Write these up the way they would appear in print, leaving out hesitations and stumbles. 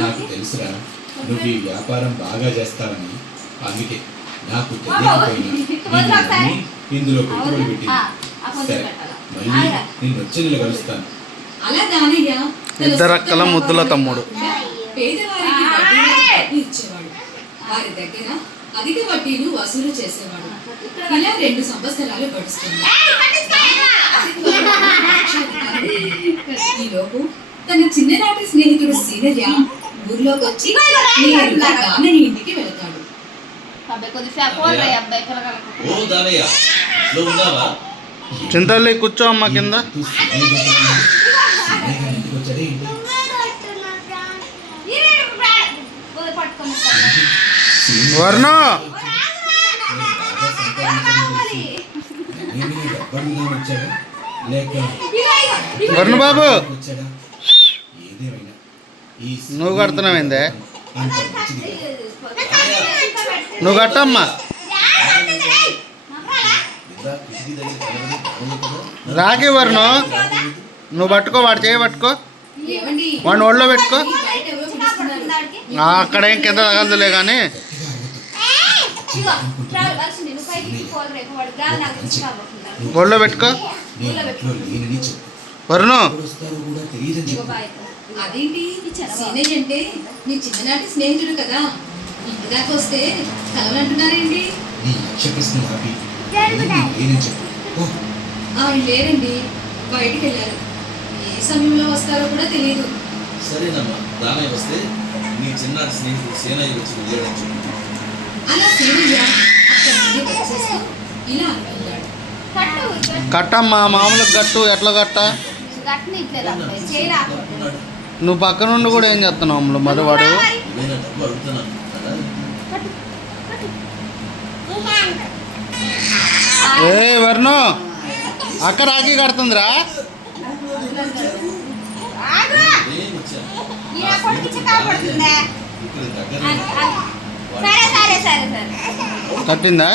నాకు తెలుసురా నువ్వు ఈ వ్యాపారం బాగా చేస్తావని, అందుకే నాకు తెలియకపోయినా ఇందులో పెట్టుబడి పెట్టి సరే మళ్ళీ నేను వచ్చి నేను కలుస్తాను. ఇద్దరక్కల ముద్దుల తమ్ముడు. పేదవారికి ఇచ్చేవాడు, వారి దగ్గర అధిక వడ్డీలు వసూలు చేసేవాడు. ఇలా 2 సంవత్సరాలు గడుస్తుంది. ఈలోపు తన చిన్ననాటి స్నేహితుడు సీనయ్య ఊర్లోకి వచ్చి దానయ్య ఇంటికి వెళతాడు. చింతల్లి కూర్చో అమ్మ కింద. వర్ణ వర్ణ బాబు నువ్వు కడుతున్నావేందే? నువ్వు కట్టమ్మా. రాగి వర్ణ నువ్వు పట్టుకో, వాడు చేయి పట్టుకో, వాడిని ఒళ్ళో పెట్టుకో. అక్కడ ఏం కింద తగలదులే కానీ. ఒళ్ళో పెట్టుకో వరుణ. అదేంటి సీనయ్య అంటే నీ చిన్ననాటి స్నేహితుడు కదా, ఇంటి దాకా వస్తే కలవలంటున్నారేంటి? లేరండి, బయటికి వెళ్ళారు. ఏ సమయంలో వస్తారో కూడా తెలియదు. సరేనమ్మా, దానయ్య వస్తే నీ చిన్ననాటి స్నేహితుడు సీనయ్య వచ్చి వెళ్ళాడని చెప్పు. అలా సీనయ్య అక్కడి నుండి వచ్చేస్తూ ఇలా అనుకున్నాడు. కట్టమ్మా, మామూలుగా కట్టు. ఎట్లా కట్ట? నువ్వు పక్క నుండి కూడా ఏం చేస్తున్నావు అమ్మలు? మరి వాడు ఏ వర్ణ అక్క రాఖీ కడుతుందిరా. కట్టిందా?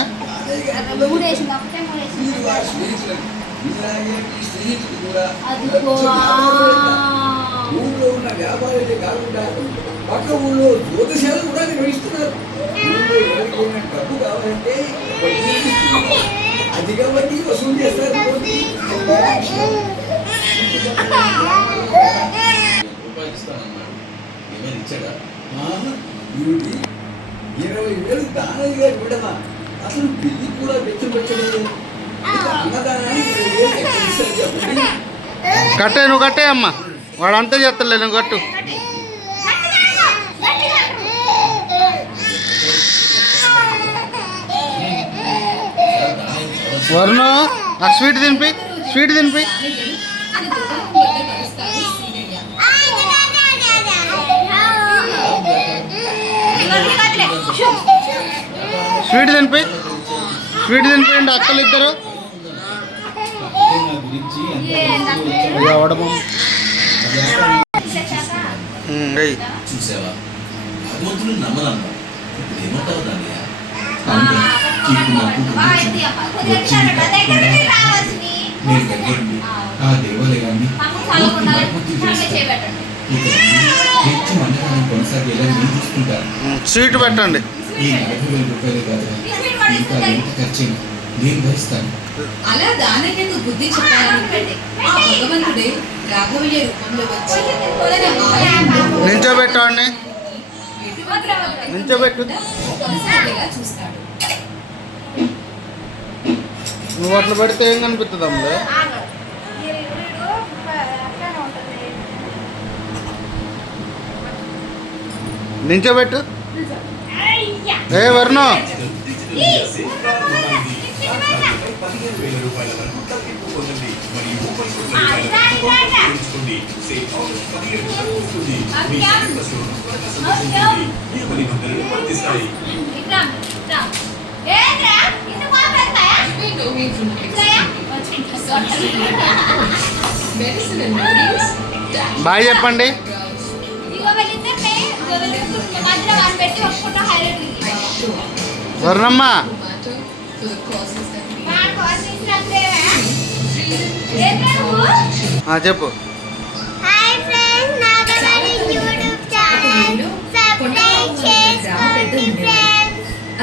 ఊళ్ళో ఉన్న వ్యాపారులే కాకుండా పక్క ఊళ్ళో జ్యోతిషాలు కూడా నిర్వహిస్తున్నారు. డబ్బు కావాలంటే అధిక వడ్డీ వసూలు చేస్తారు. ఇచ్చాడా? 20,000 దానయ్య గారు విడమా. అసలు పెళ్లి కూడా వెచ్చబెట్టలేదు. కట్టే, నువ్వు కట్టే అమ్మ. వాడంతా చేస్తలే, నువ్వు కట్టు. వరుణ ఆ స్వీట్ తినిపి, స్వీట్ తినిపి. స్వీట్ తినిపి, స్వీట్ తినిపోయింది అక్కలు ఇద్దరు. చూసావా, భగవంతుడు నమ్మనమ్మా. ఇప్పుడు ఏమంటావు దానియా? ఆ దేవాలయాన్ని కొనసాగేలా మీరు చూసుకుంటారు. స్వీట్ పెట్టండి. ఈ 40,000 రూపాయలే కాదు, ఇంకా ఎంత ఖర్చైనా నేను భరిస్తాను. అలా దానయ్యకు బుద్ధి చెప్పాలని ఆ భగవంతుడే రాఘవయ్య రూపంలో వచ్చి నించోబెట్టండి, నించోబెట్టు. చూస్తాడు. నువ్వు అట్లా పెడితే ఏం కనిపిస్తుంది అమ్ములు? నించోబెట్టు. ఏ వర్ణ బాయ్ చెప్పండి. వర్ణమ్మ చెప్పు.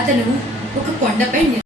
అతను ఒక కొండపై